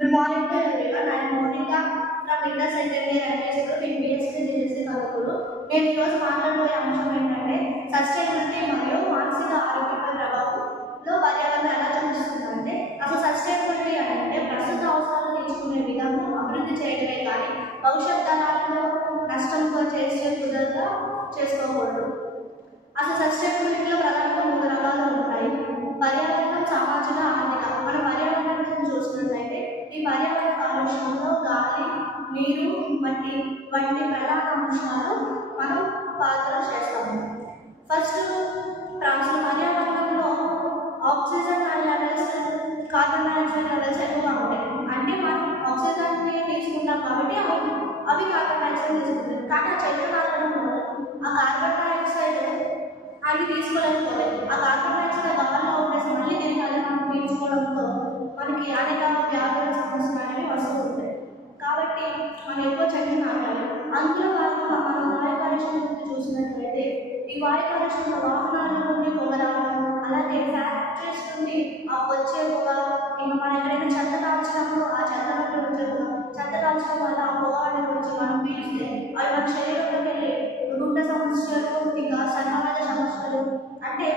Good morning to everyone. I am Monica from Inter Secondary High School in BSc DSC Kalakuru. నేను ఈరోజు మాట్లాడబోయే అంశం ఏంటంటే sustainability మరియు మానసిక ఆరోగ్యంపై ప్రభావంలో పర్యావరణం ఎలా చూపిస్తుందంటే అసలు సస్టైనబిలిటీ అంటే ప్రస్తుత అవసరాలు తీర్చుకునే విధానం అభివృద్ధి చేయడమే కానీ భవిష్యత్ తరాలను నష్టంతో చేసే కుదరగా చేసుకోకూడదు. అసలు సస్టైనబిలిటీలో ప్రధానంగా 3 రకాలు ఉంటాయి. పర్యావరణం, సామాజిక, ఆర్థిక. మన పర్యావరణం చూసినట్లయితే ఈ పర్యావరణ కాలుష్యంలో గాలి, నీరు, మట్టి వంటి ప్రధాన అంశాలు మనం పాత్ర చేస్తాము. ఫస్ట్ పర్యావరణంలో oxygen levels, carbon dioxide levels ఎక్కువగా ఉంటాయి. అంటే మనం ఆక్సిజన్ని తీసుకుంటాం కాబట్టి అవి కార్బన్ డైఆక్సైడ్ తీసుకుంటాయి. కానీ ఆ చెట్లు నాటడం వల్ల ఆ కార్బన్ డైఆక్సైడ్ అవి తీసుకోలేకపోతాయి. ఆ కార్బన్ డైఆక్సైడ్ గాలిలో ఉండేసి మళ్ళీ తిరిగి అది మనం పీల్చుకోవడంతో మనకి అనేక వ్యాధుల సమస్యలు అనేవి వస్తూ ఉంటాయి. కాబట్టి మనం ఎక్కువ చెట్లు నాటాలి. అందులో భాగంగా మనం వాయు కాలుష్యం గురించి చూసినట్లయితే ఈ వాయు కాలుష్యంలో వాహనాల నుండి పొగ రావడం, అలాగే ఫ్యాక్టరీస్ నుండి వచ్చే పొగ, ఇంకా మనం ఎక్కడైనా చెత్త కాల్చినప్పుడు ఆ చెత్త నుండి వచ్చే చెత్త కాల్చడం వల్ల ఆ పొగ అనేది వచ్చి మనం పీలిస్తే అవి మన శరీరంలోకి వెళ్ళి గుండె సమస్యలు, ఇంకా సన్నమైన సమస్యలు, అంటే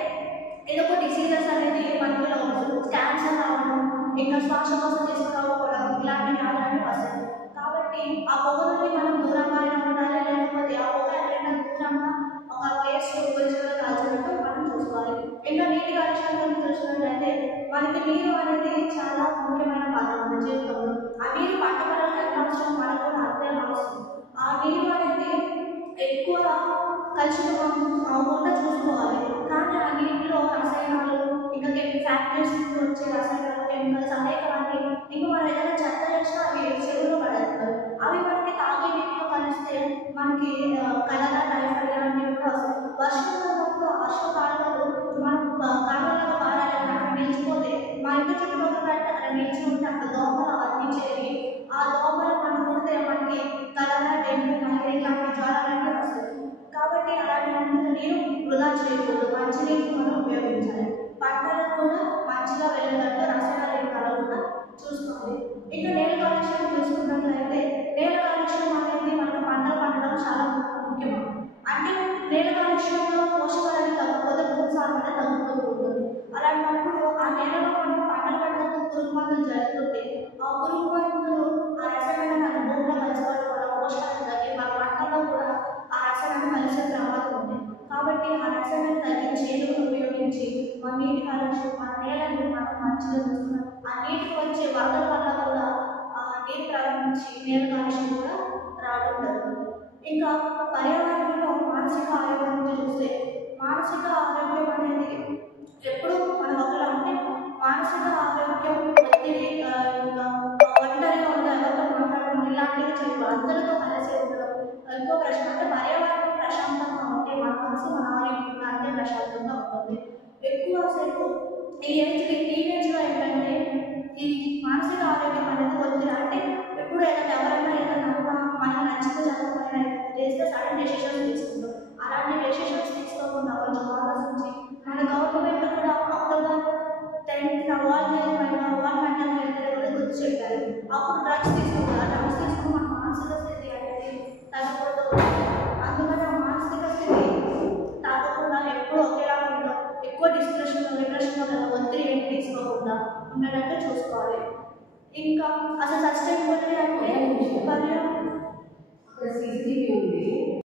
ఏదో ఒక డిసీజెస్ అనేది మనకి రావచ్చు. క్యాన్సర్ రావడం, ఇంకా శ్వాసకోశ తీసుకురావడం, ఇలాంటి వ్యాధులు వస్తాయి. కాబట్టి ఆ పొగ నుండి మనం దూరంగా ఉండాలి. లేకపోతే ఆ పొగ ఎక్కడైనా దూరంగా ఒక వేస్ట్ ఉపరితలంలో కాల్చినట్టు మనం చూసుకోవాలి. ఇంకా నీటి కాలుష్యం గురించి చూసినట్లయితే మనకి నీరు అనేది చాలా ముఖ్యమైన పాత్ర మన జీవితంలో. ఆ నీరు పంట పొలాలకు ఎంత అవసరం మనకు అంతే అవసరం. ఆ నీరు అనేది ఎక్కువ కలుషితం అవ్వకుండా చూసుకోవాలి. కానీ ఆ నీటిలో రసాయనాలు, ఇంకా ఫ్యాక్టరీస్ నుంచి వచ్చే రసాయనాలు, కెమికల్స్ అనేకమంది, ఇంకా మనం ఏదైనా చెత్త చేసినా అవి చెరువులో పడేస్తారు. అవి మనకి తాగే నీటిలో కలిస్తే మనకి కలరా, టైఫాయిడ్ లాంటివి కూడా వస్తాయి. వర్షాకాలంలో వర్షకాలంలో మనం కాలంలో పారాలి అక్కడ నిలిచిపోతే మా ఇంటి చుట్టుపక్కల కంటే అక్కడ నిలిచి ఉంటే అక్కడ దోమలు అవన్నీ చేరి ఆ దోమలు మనం కుడితే మనకి కలరా, డెంగ్యూ, మలేరియా ఇలాంటి జ్వరాలన్నీ వస్తాయి. కాబట్టి అలాంటి నీరు వృధా చేయకూడదు. మంచి నీటిని మనం ఉపయోగించాలి. పంటలకు కూడా మంచిగా వెళ్ళేటట్టు రసాయనాలు ఏం కలగకుండా చూసుకోవాలి. ఇంకా నేల కాలుష్యం చూసుకున్నట్లయితే నేల కాలుష్యం అనేది మనకు పంటలు పండడం చాలా ముఖ్యం. అంటే నేల కాలుష్యంలో పోషకాలు తగ్గిపోతే భూమి సాగు అనేది తగ్గిపోతూ ఉంటుంది. అలాంటప్పుడు ఆ నేలలో మనం పంటలు పండడానికి పురుగు మందులు జరుగుతుంటే ఆ పురుగు మందులు ఆ రసాయనాలు మన భూమిలో కలుసుకోవడం వల్ల పోషకాలు తగ్గి మన పంటల్లో కూడా ఆ రసాయనాలు కలిసే ప్రమాదం ఉంది. కాబట్టి ఆ రసాయనాలు తగ్గించి ఎరువులు ఉపయోగించి మన నీటి కాలుష్యం, మన నేలని మనం మంచిగా చూసుకున్నాం. ఆ నీటికి వచ్చే వరదల వల్ల కూడా నీరు ప్రవహించి నేల కాలుష్యం కూడా రావడం జరుగుతుంది. ఇంకా పర్యావరణంలో మానసిక ఆరోగ్యం గురించి చూస్తే మానసిక ఆరోగ్యం అనేది ఎప్పుడు మనం ఒకలా అంటే మానసిక ఆరోగ్యం, ఒత్తిడి, ఇంకా ఒంటరిగా ఉండే ఎవరితో మాట్లాడడం ఇలాంటివి చేయడం, అందరితో కలిసి ఉండడం ఎక్కువ ప్రశ్న. అంటే పర్యావరణం ప్రశాంతంగా ఉంటే మన మనసు, మన ఆరోగ్యం కూడా అంతే ప్రశాంతంగా ఉంటుంది. ఎక్కువసేపు ఈ ఏజ్లో ఏంటంటే ఈ మానసిక ఆరోగ్యం అనేది ఒత్తిడి. అంటే ఎప్పుడు ఎవరైనా ఏదైనా మనకు నచ్చిన చదువుకునే చేస్తే సడన్ డెసిషన్స్ తీసుకుంటాం. అలాంటి డెసిషన్స్ తీసుకోకుండా కొంచెం ఆలోచించి మన గవర్నమెంట్ కూడా October 10th world mental health day కూడా గుర్తు చెప్పారు. అప్పుడు డ్రగ్స్ తీసుకుంటారు. డ్రగ్స్ తీసుకుని మన మానసిక స్థితి అనేది తగ్గకూడదు. అందుకని ఆ మానసిక స్థితి తగ్గకుండా ఎప్పుడు ఒకేలా ఉండడం, ఎక్కువ డిప్రెషన్లో కదా ఒత్తిడి ఏమి తీసుకోకుండా ఉండేటట్టు చూసుకోవాలి. ఇంకా అసలు సస్టైనబిలిటీ అంటే